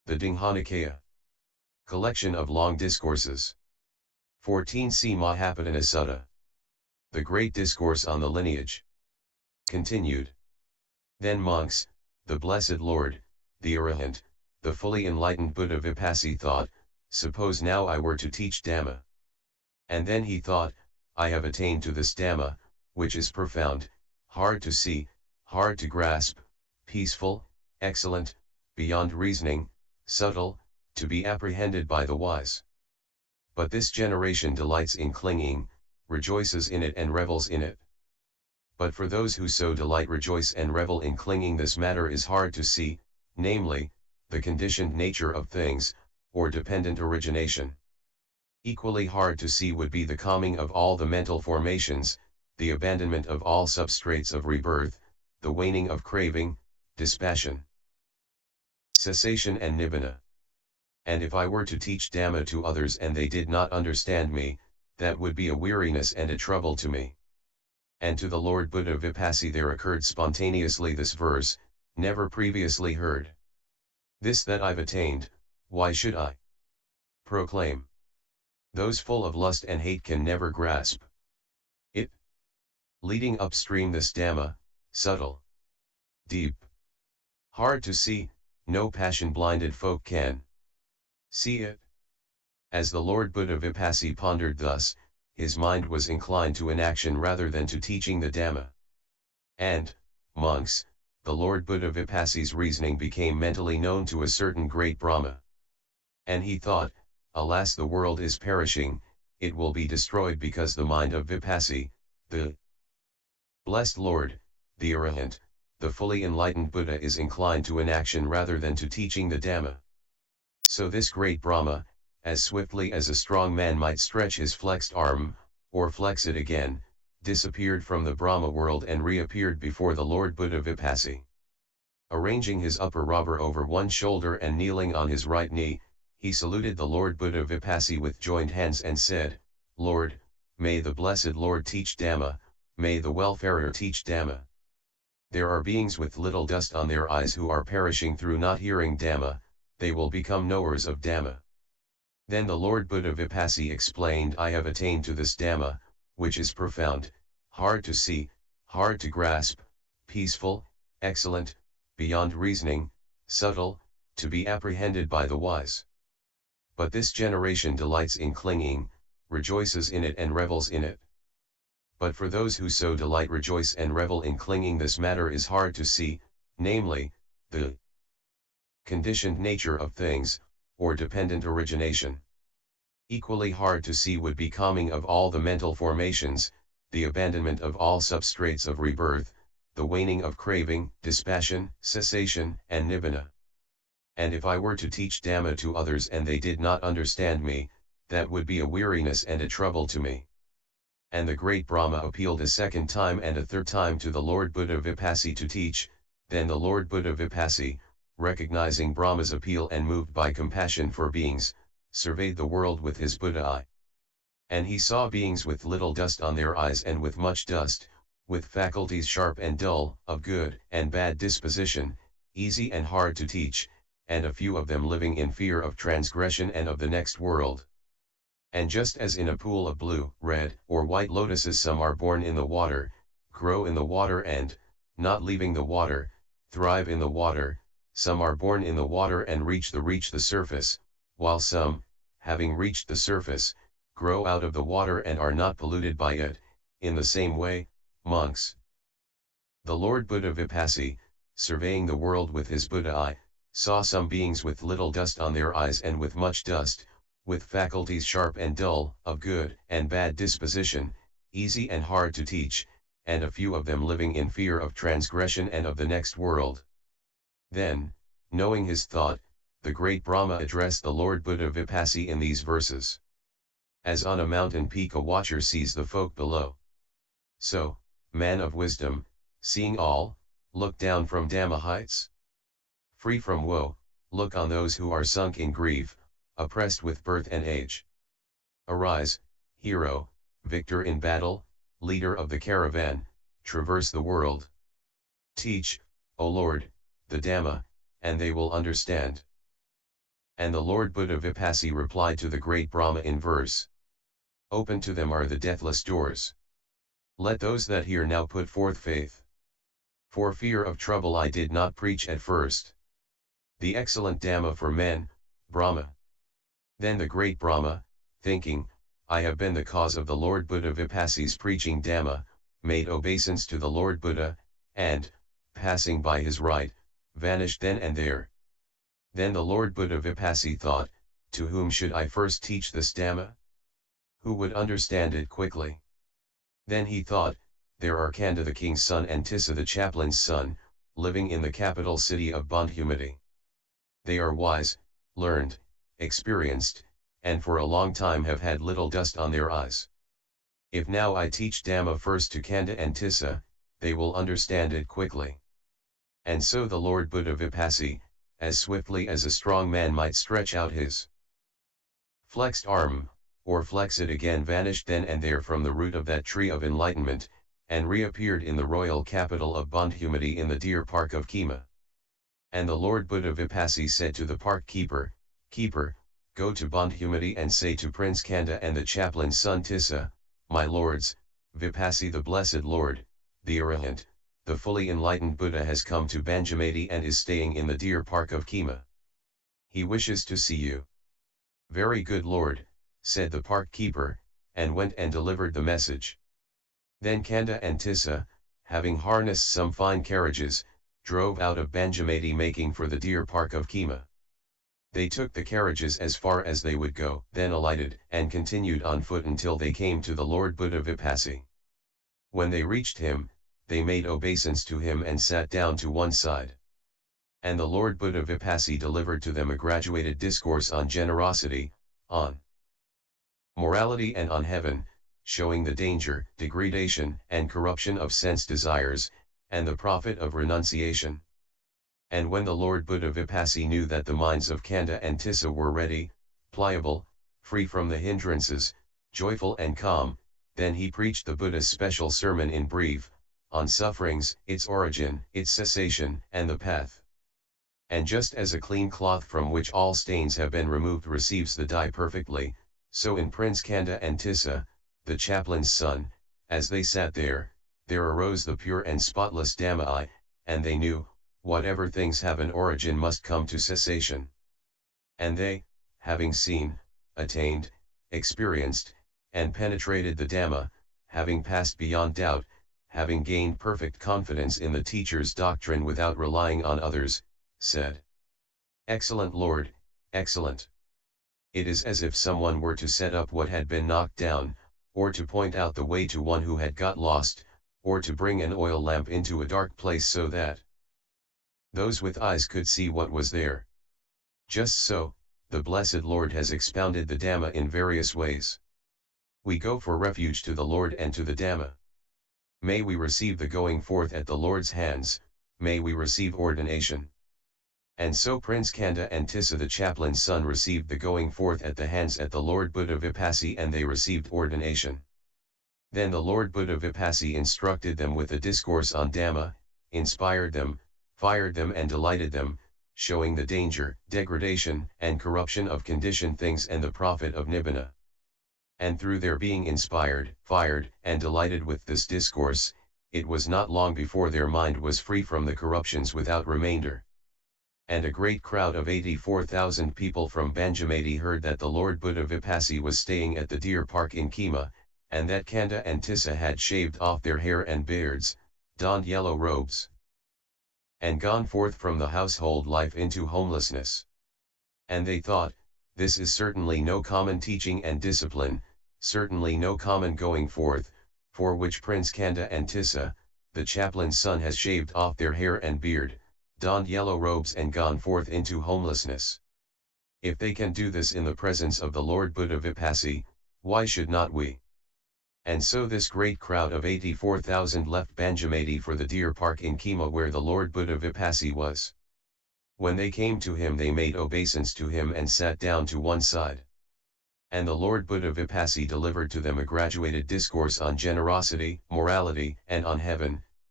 The Digha Nikaya. Collection of Long Discourses. 14c Mahāpadāna Sutta. The Great Discourse on the Lineage. Continued. Then monks, the Blessed Lord, the Arahant, the fully enlightened Buddha Vipassī thought, suppose now I were to teach Dhamma. And then he thought, I have attained to this Dhamma, which is profound, hard to see, hard to grasp, peaceful, excellent, beyond reasoning, subtle, to be apprehended by the wise. But this generation delights in clinging, rejoices in it and revels in it. But for those who so delight, rejoice and revel in clinging, this matter is hard to see, namely, the conditioned nature of things, or dependent origination. Equally hard to see would be the calming of all the mental formations, the abandonment of all substrates of rebirth, the waning of craving, dispassion, cessation and nibbana. And if I were to teach Dhamma to others and they did not understand me, that would be a weariness and a trouble to me. And to the Lord Buddha Vipassī there occurred spontaneously this verse, never previously heard. This that I've attained, why should I proclaim? Those full of lust and hate can never grasp it. Leading upstream this Dhamma, subtle, deep, hard to see, no passion-blinded folk can see it. As the Lord Buddha Vipassī pondered thus, his mind was inclined to inaction rather than to teaching the Dhamma. And, monks, the Lord Buddha Vipassī's reasoning became mentally known to a certain great Brahma. And he thought, alas, the world is perishing, it will be destroyed because the mind of Vipassī, the Blessed Lord, the Arahant, the fully enlightened Buddha is inclined to inaction rather than to teaching the Dhamma. So this great Brahma, as swiftly as a strong man might stretch his flexed arm, or flex it again, disappeared from the Brahma world and reappeared before the Lord Buddha Vipassī. Arranging his upper robber over one shoulder and kneeling on his right knee, he saluted the Lord Buddha Vipassī with joined hands and said, Lord, may the Blessed Lord teach Dhamma, may the welfarer teach Dhamma. There are beings with little dust on their eyes who are perishing through not hearing Dhamma, they will become knowers of Dhamma. Then the Lord Buddha Vipassī explained, I have attained to this Dhamma, which is profound, hard to see, hard to grasp, peaceful, excellent, beyond reasoning, subtle, to be apprehended by the wise. But this generation delights in clinging, rejoices in it and revels in it. But for those who so delight, rejoice and revel in clinging, this matter is hard to see, namely, the conditioned nature of things, or dependent origination. Equally hard to see would be calming of all the mental formations, the abandonment of all substrates of rebirth, the waning of craving, dispassion, cessation, and nibbana. And if I were to teach Dhamma to others and they did not understand me, that would be a weariness and a trouble to me. And the great Brahma appealed a second time and a third time to the Lord Buddha Vipassī to teach. Then the Lord Buddha Vipassī, recognizing Brahma's appeal and moved by compassion for beings, surveyed the world with his Buddha eye. And he saw beings with little dust on their eyes and with much dust, with faculties sharp and dull, of good and bad disposition, easy and hard to teach, and a few of them living in fear of transgression and of the next world. And just as in a pool of blue, red, or white lotuses some are born in the water, grow in the water and, not leaving the water, thrive in the water, some are born in the water and reach the surface, while some, having reached the surface, grow out of the water and are not polluted by it, in the same way, monks. The Lord Buddha Vipassī, surveying the world with his Buddha eye, saw some beings with little dust on their eyes and with much dust, with faculties sharp and dull, of good and bad disposition, easy and hard to teach, and a few of them living in fear of transgression and of the next world. Then, knowing his thought, the great Brahma addressed the Lord Buddha Vipassī in these verses. As on a mountain peak a watcher sees the folk below, so, man of wisdom, seeing all, look down from Dhamma heights. Free from woe, look on those who are sunk in grief, oppressed with birth and age. Arise, hero, victor in battle, leader of the caravan, traverse the world. Teach, O Lord, the Dhamma, and they will understand. And the Lord Buddha Vipassi replied to the great Brahma in verse. Open to them are the deathless doors. Let those that hear now put forth faith. For fear of trouble I did not preach at first the excellent Dhamma for men, Brahma. Then the great Brahma, thinking, I have been the cause of the Lord Buddha Vipassi's preaching Dhamma, made obeisance to the Lord Buddha, and, passing by his right, vanished then and there. Then the Lord Buddha Vipassi thought, to whom should I first teach this Dhamma? Who would understand it quickly? Then he thought, there are Kanda the king's son and Tissa the chaplain's son, living in the capital city of Bandhumati. They are wise, learned, experienced, and for a long time have had little dust on their eyes. If now I teach Dhamma first to Kanda and Tissa, they will understand it quickly. And so the Lord Buddha Vipassi, as swiftly as a strong man might stretch out his flexed arm, or flex it again, vanished then and there from the root of that tree of enlightenment, and reappeared in the royal capital of Bandhumati in the deer park of Kema. And the Lord Buddha Vipassi said to the park keeper, Keeper, go to Bandhumati and say to Prince Kanda and the chaplain's son Tissa, my lords, Vipassi the blessed Lord, the Arahant, the fully enlightened Buddha has come to Bandhumati and is staying in the deer park of Kema. He wishes to see you. Very good Lord, said the park keeper, and went and delivered the message. Then Kanda and Tissa, having harnessed some fine carriages, drove out of Bandhumati making for the deer park of Kema. They took the carriages as far as they would go, then alighted, and continued on foot until they came to the Lord Buddha Vipassi. When they reached him, they made obeisance to him and sat down to one side. And the Lord Buddha Vipassi delivered to them a graduated discourse on generosity, on morality and on heaven, showing the danger, degradation, and corruption of sense desires, and the profit of renunciation. And when the Lord Buddha Vipassi knew that the minds of Kanda and Tissa were ready, pliable, free from the hindrances, joyful and calm, then he preached the Buddha's special sermon in brief, on sufferings, its origin, its cessation, and the path. And just as a clean cloth from which all stains have been removed receives the dye perfectly, so in Prince Kanda and Tissa, the chaplain's son, as they sat there arose the pure and spotless Dhamma, and they knew, whatever things have an origin must come to cessation. And they, having seen, attained, experienced, and penetrated the Dhamma, having passed beyond doubt, having gained perfect confidence in the teacher's doctrine without relying on others, said, Excellent Lord, excellent. It is as if someone were to set up what had been knocked down, or to point out the way to one who had got lost, or to bring an oil lamp into a dark place so that those with eyes could see what was there. Just so, the Blessed Lord has expounded the Dhamma in various ways. We go for refuge to the Lord and to the Dhamma. May we receive the going forth at the Lord's hands, may we receive ordination. And so Prince Kanda and Tissa the chaplain's son received the going forth at the hands at the Lord Buddha Vipassi and they received ordination. Then the Lord Buddha Vipassi instructed them with a discourse on Dhamma, inspired them, fired them and delighted them, showing the danger, degradation, and corruption of conditioned things and the profit of nibbana. And through their being inspired, fired, and delighted with this discourse, it was not long before their mind was free from the corruptions without remainder. And a great crowd of 84,000 people from Bandhumati heard that the Lord Buddha Vipassi was staying at the deer park in Kema, and that Kanda and Tissa had shaved off their hair and beards, donned yellow robes, and gone forth from the household life into homelessness. And they thought, this is certainly no common teaching and discipline, certainly no common going forth, for which Prince Kanda and Tissa, the chaplain's son, has shaved off their hair and beard, donned yellow robes and gone forth into homelessness. If they can do this in the presence of the Lord Buddha Vipassi, why should not we? And so this great crowd of 84,000 left Bandhumati for the deer park in Kema where the Lord Buddha Vipassi was. When they came to him they made obeisance to him and sat down to one side. And the Lord Buddha Vipassi delivered to them a graduated discourse on generosity, morality, and on heaven,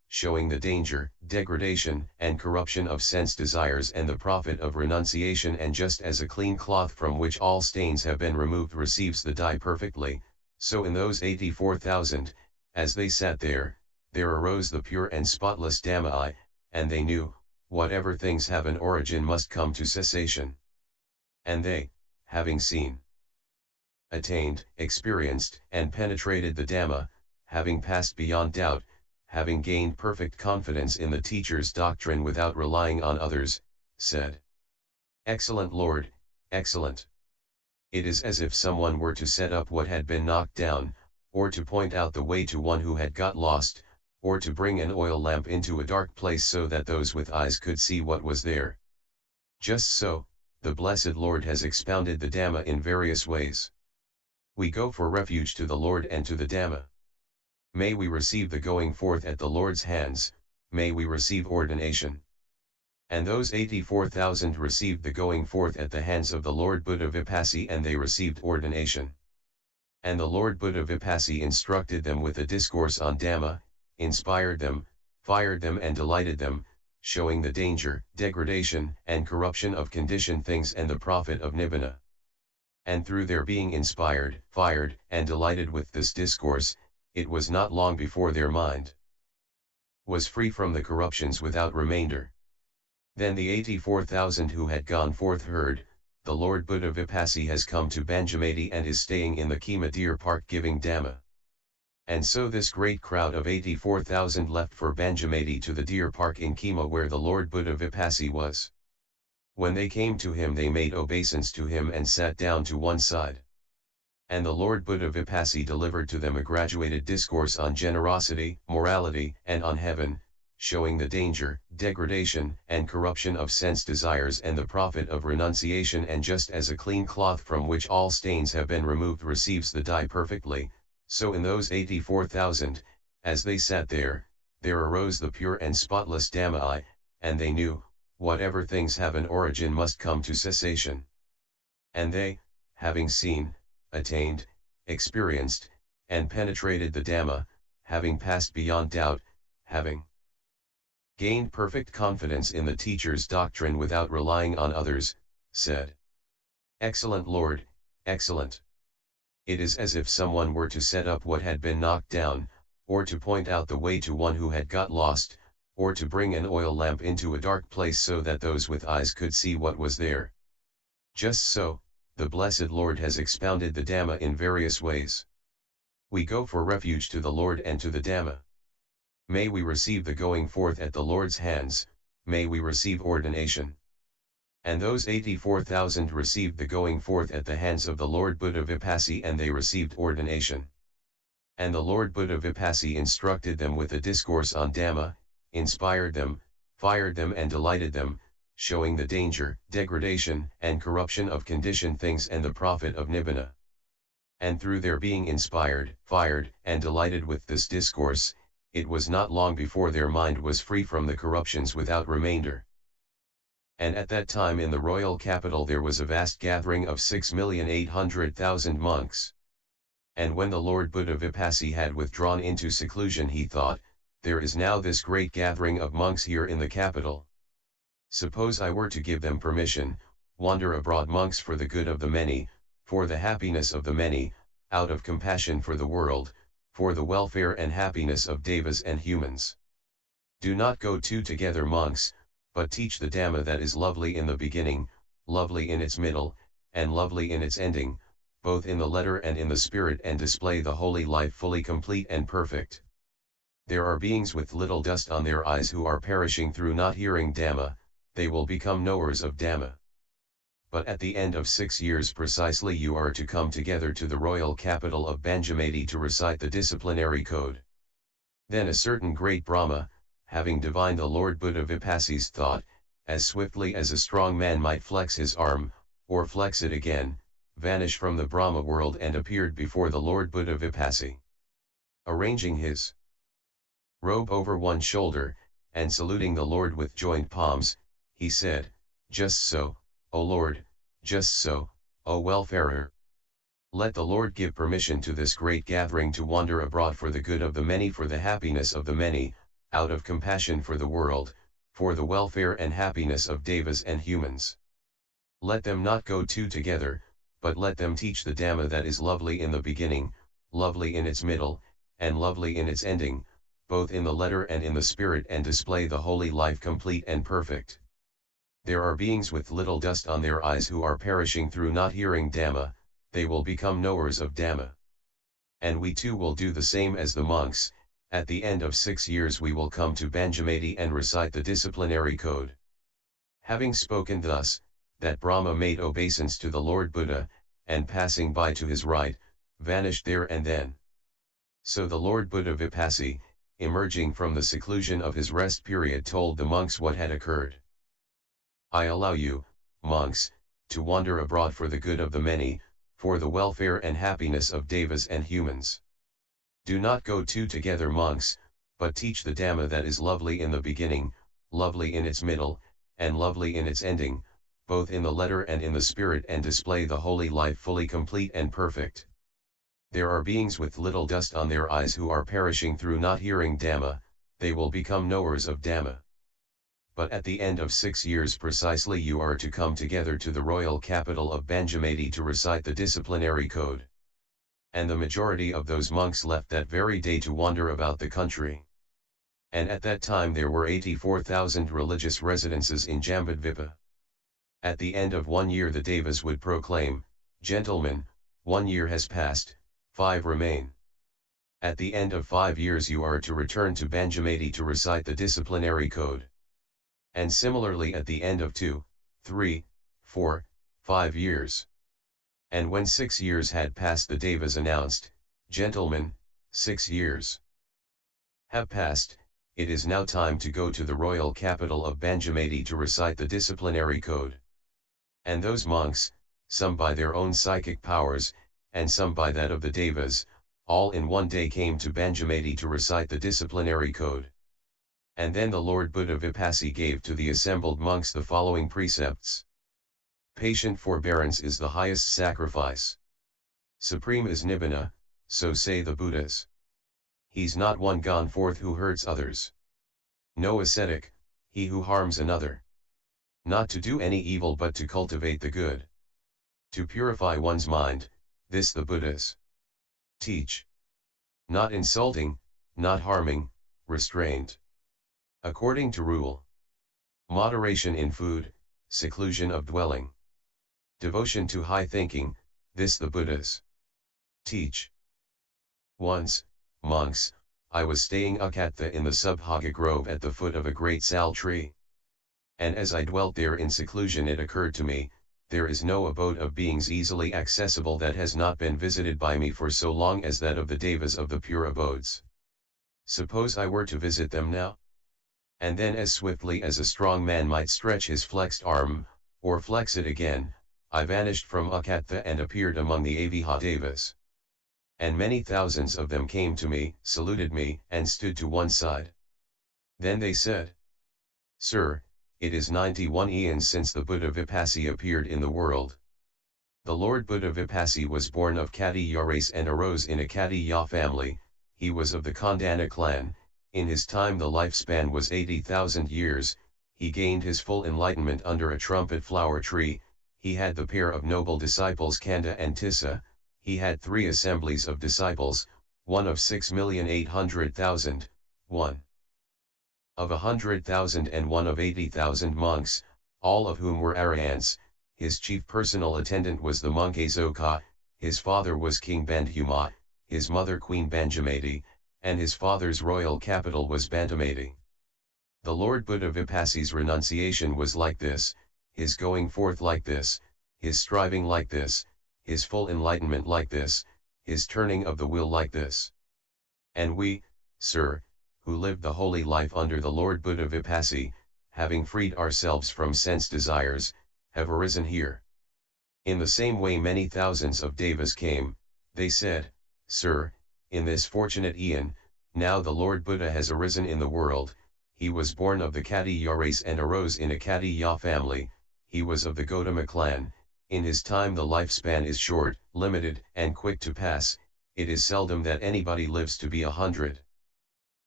showing the danger, degradation, and corruption of sense desires and the profit of renunciation. And just as a clean cloth from which all stains have been removed receives the dye perfectly, so in those 84,000, as they sat there arose the pure and spotless Dhamma, and they knew, whatever things have an origin must come to cessation. And they, having seen, attained, experienced, and penetrated the Dhamma, having passed beyond doubt, having gained perfect confidence in the teacher's doctrine without relying on others, said, "Excellent Lord, excellent." It is as if someone were to set up what had been knocked down, or to point out the way to one who had got lost, or to bring an oil lamp into a dark place so that those with eyes could see what was there. Just so, the Blessed Lord has expounded the Dhamma in various ways. We go for refuge to the Lord and to the Dhamma. May we receive the going forth at the Lord's hands, may we receive ordination. And those 84,000 received the going forth at the hands of the Lord Buddha Vipassi, and they received ordination. And the Lord Buddha Vipassi instructed them with a discourse on Dhamma, inspired them, fired them and delighted them, showing the danger, degradation, and corruption of conditioned things and the profit of Nibbana. And through their being inspired, fired, and delighted with this discourse, it was not long before their mind was free from the corruptions without remainder. Then the 84,000 who had gone forth heard, the Lord Buddha Vipassi has come to Banjamati and is staying in the Kema Deer Park giving Dhamma. And so this great crowd of 84,000 left for Banjamati to the Deer Park in Kema where the Lord Buddha Vipassi was. When they came to him they made obeisance to him and sat down to one side. And the Lord Buddha Vipassi delivered to them a graduated discourse on generosity, morality, and on heaven, showing the danger, degradation, and corruption of sense desires and the profit of renunciation. And just as a clean cloth from which all stains have been removed receives the dye perfectly, so in those 84,000, as they sat there arose the pure and spotless Dhamma, and they knew, whatever things have an origin must come to cessation. And they, having seen, attained, experienced, and penetrated the Dhamma, having passed beyond doubt, having gained perfect confidence in the teacher's doctrine without relying on others, said, "Excellent Lord, excellent." It is as if someone were to set up what had been knocked down, or to point out the way to one who had got lost, or to bring an oil lamp into a dark place so that those with eyes could see what was there. Just so, the Blessed Lord has expounded the Dhamma in various ways. We go for refuge to the Lord and to the Dhamma. May we receive the going forth at the Lord's hands, may we receive ordination. And those 84,000 received the going forth at the hands of the Lord Buddha Vipassi, and they received ordination. And the Lord Buddha Vipassi instructed them with a discourse on Dhamma, inspired them, fired them and delighted them, showing the danger, degradation, and corruption of conditioned things and the profit of Nibbana. And through their being inspired, fired, and delighted with this discourse, it was not long before their mind was free from the corruptions without remainder. And at that time in the royal capital there was a vast gathering of 6,800,000 monks. And when the Lord Buddha Vipassi had withdrawn into seclusion he thought, there is now this great gathering of monks here in the capital. Suppose I were to give them permission, wander abroad monks for the good of the many, for the happiness of the many, out of compassion for the world, for the welfare and happiness of devas and humans. Do not go two together monks, but teach the Dhamma that is lovely in the beginning, lovely in its middle, and lovely in its ending, both in the letter and in the spirit, and display the holy life fully complete and perfect. There are beings with little dust on their eyes who are perishing through not hearing Dhamma, they will become knowers of Dhamma. But at the end of 6 years precisely you are to come together to the royal capital of Banjamati to recite the disciplinary code. Then a certain great Brahma, having divined the Lord Buddha Vipassi's thought, as swiftly as a strong man might flex his arm, or flex it again, vanished from the Brahma world and appeared before the Lord Buddha Vipassi. Arranging his robe over one shoulder, and saluting the Lord with joined palms, he said, "Just so, O Lord, just so, O welfarer. Let the Lord give permission to this great gathering to wander abroad for the good of the many, for the happiness of the many, out of compassion for the world, for the welfare and happiness of devas and humans. Let them not go two together, but let them teach the Dhamma that is lovely in the beginning, lovely in its middle, and lovely in its ending, both in the letter and in the spirit, and display the holy life complete and perfect. There are beings with little dust on their eyes who are perishing through not hearing Dhamma, they will become knowers of Dhamma. And we too will do the same as the monks. At the end of 6 years we will come to Banjamati and recite the disciplinary code. Having spoken thus, that Brahma made obeisance to the Lord Buddha, and passing by to his right, vanished there and then. So the Lord Buddha Vipassī, emerging from the seclusion of his rest period, told the monks what had occurred. I allow you, monks, to wander abroad for the good of the many, for the welfare and happiness of devas and humans. Do not go two together, monks, but teach the Dhamma that is lovely in the beginning, lovely in its middle, and lovely in its ending, both in the letter and in the spirit, and display the holy life fully complete and perfect. There are beings with little dust on their eyes who are perishing through not hearing Dhamma, they will become knowers of Dhamma. But at the end of 6 years precisely you are to come together to the royal capital of Banjamati to recite the disciplinary code. And the majority of those monks left that very day to wander about the country. And at that time there were 84,000 religious residences in Jambudvipa. At the end of 1 year the devas would proclaim, "Gentlemen, 1 year has passed, 5 remain." At the end of 5 years you are to return to Banjamati to recite the disciplinary code. And similarly at the end of 2, 3, 4, 5 years. And when 6 years had passed the devas announced, "Gentlemen, 6 years have passed, it is now time to go to the royal capital of Banjamati to recite the disciplinary code." And those monks, some by their own psychic powers, and some by that of the devas, all in one day came to Banjamati to recite the disciplinary code. And then the Lord Buddha Vipassī gave to the assembled monks the following precepts. Patient forbearance is the highest sacrifice. Supreme is Nibbana, so say the Buddhas. He's not one gone forth who hurts others. No ascetic, he who harms another. Not to do any evil but to cultivate the good. To purify one's mind, this the Buddhas teach. Not insulting, not harming, restraint. According to rule. Moderation in food, seclusion of dwelling. Devotion to high thinking, this the Buddhas teach. Once, monks, I was staying Akatha in the Subhaga Grove at the foot of a great sal tree. And as I dwelt there in seclusion it occurred to me, there is no abode of beings easily accessible that has not been visited by me for so long as that of the devas of the pure abodes. Suppose I were to visit them now? And then as swiftly as a strong man might stretch his flexed arm, or flex it again, I vanished from Akatha and appeared among the Avihadevas. And many thousands of them came to me, saluted me, and stood to one side. Then they said, "Sir, it is 91 eons since the Buddha Vipassī appeared in the world." The Lord Buddha Vipassī was born of Ca-diếp race and arose in a Ca-diếp family. He was of the Khandana clan. In his time the lifespan was 80,000 years, he gained his full enlightenment under a trumpet flower tree, he had the pair of noble disciples Kanda and Tissa, he had 3 assemblies of disciples, one of 6,800,000, one of 100,000 and one of 80,000 monks, all of whom were Aryans. His chief personal attendant was the monk Asoka, his father was King Bandhuma, his mother Queen Banjamati, and his father's royal capital was Bantamati. The Lord Buddha Vipassī's renunciation was like this, his going forth like this, his striving like this, his full enlightenment like this, his turning of the will like this. And we, sir, who lived the holy life under the Lord Buddha Vipassī, having freed ourselves from sense desires, have arisen here. In the same way many thousands of devas came, they said, "Sir, in this fortunate eon, now the Lord Buddha has arisen in the world, he was born of the Ca-diếp race and arose in a Ca-diếp family, he was of the Gautama clan, in his time the lifespan is short, limited, and quick to pass, it is seldom that anybody lives to be 100.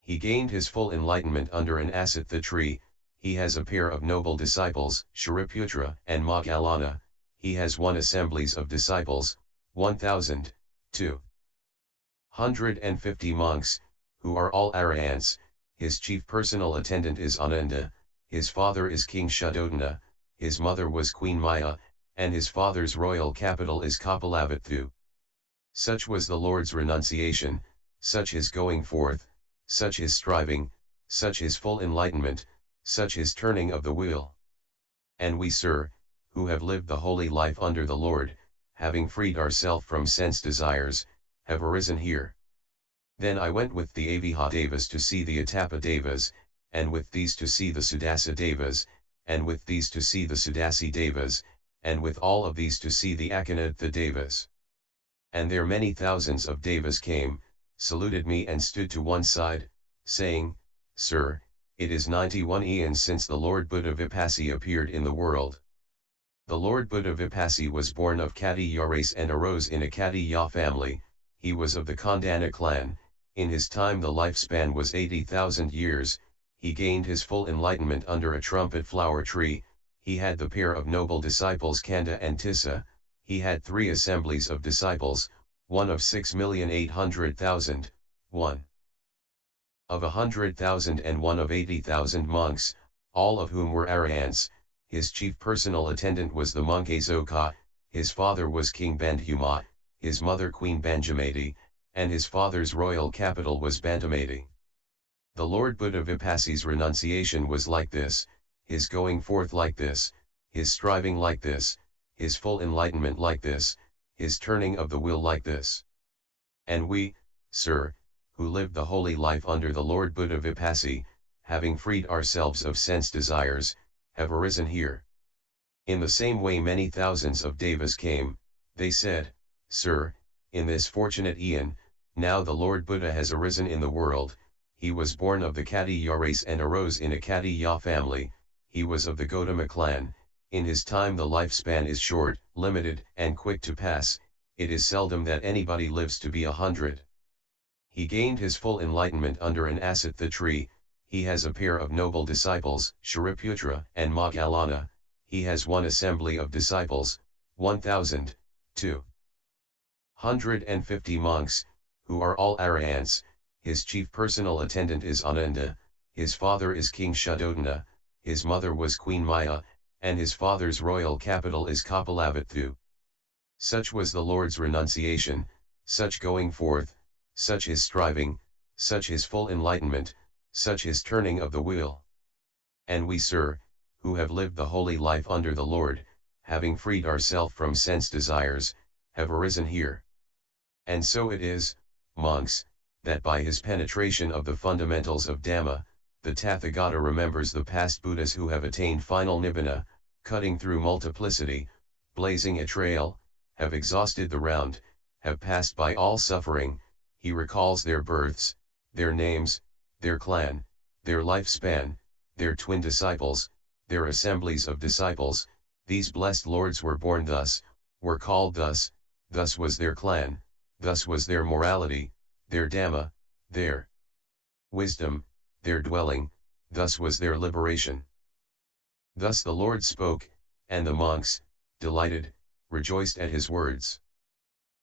He gained his full enlightenment under an asatha tree. He has a pair of noble disciples, Shariputra and Moggallana. He has one assemblies of disciples, 1,250 monks, who are all arahants. His chief personal attendant is Ananda, his father is King Shuddhodana, his mother was Queen Maya, and his father's royal capital is Kapilavatthu. Such was the Lord's renunciation, such his going forth, such his striving, such his full enlightenment, such his turning of the wheel. And we, sir, who have lived the holy life under the Lord, having freed ourselves from sense desires, have arisen here. Then I went with the Avihadevas to see the Attapa-devas, and with these to see the Suddasa-devas, and with these to see the Suddasi-devas, and with all of these to see the Akanatha-devas. And there many thousands of devas came, saluted me and stood to one side, saying, Sir, it is 91 eons since the Lord Buddha Vipassi appeared in the world. The Lord Buddha Vipassi was born of Ca-diếp race and arose in a Ca-diếp family. He was of the Khandana clan. In his time the lifespan was 80,000 years. He gained his full enlightenment under a trumpet flower tree. He had the pair of noble disciples Kanda and Tissa. He had 3 assemblies of disciples, one of 6,800,000, one of 100,000 and one of 80,000 monks, all of whom were arahants. His chief personal attendant was the monk Asoka, his father was King Bandhuma, his mother Queen Banjamati, and his father's royal capital was Bantamati. The Lord Buddha Vipassi's renunciation was like this, his going forth like this, his striving like this, his full enlightenment like this, his turning of the wheel like this. And we, sir, who lived the holy life under the Lord Buddha Vipassi, having freed ourselves of sense desires, have arisen here. In the same way many thousands of devas came. They said, Sir, in this fortunate eon, now the Lord Buddha has arisen in the world. He was born of the Ca-diếp race and arose in a Ca-diếp family. He was of the Gautama clan. In his time the lifespan is short, limited, and quick to pass. It is seldom that anybody lives to be 100. He gained his full enlightenment under an asatha tree. He has a pair of noble disciples, Shariputra and Moggallana. He has one assembly of disciples, 1,250 monks, who are all arahants. His chief personal attendant is Ananda, his father is King Shuddhodana, his mother was Queen Maya, and his father's royal capital is Kapilavatthu. Such was the Lord's renunciation, such going forth, such his striving, such his full enlightenment, such his turning of the wheel. And we, sir, who have lived the holy life under the Lord, having freed ourselves from sense desires, have arisen here. And so it is, monks, that by his penetration of the fundamentals of Dhamma, the Tathagata remembers the past Buddhas who have attained final nibbana, cutting through multiplicity, blazing a trail, have exhausted the round, have passed by all suffering. He recalls their births, their names, their clan, their lifespan, their twin disciples, their assemblies of disciples. These blessed lords were born thus, were called thus, thus was their clan, thus was their morality, their Dhamma, their wisdom, their dwelling, thus was their liberation. Thus the Lord spoke, and the monks, delighted, rejoiced at his words.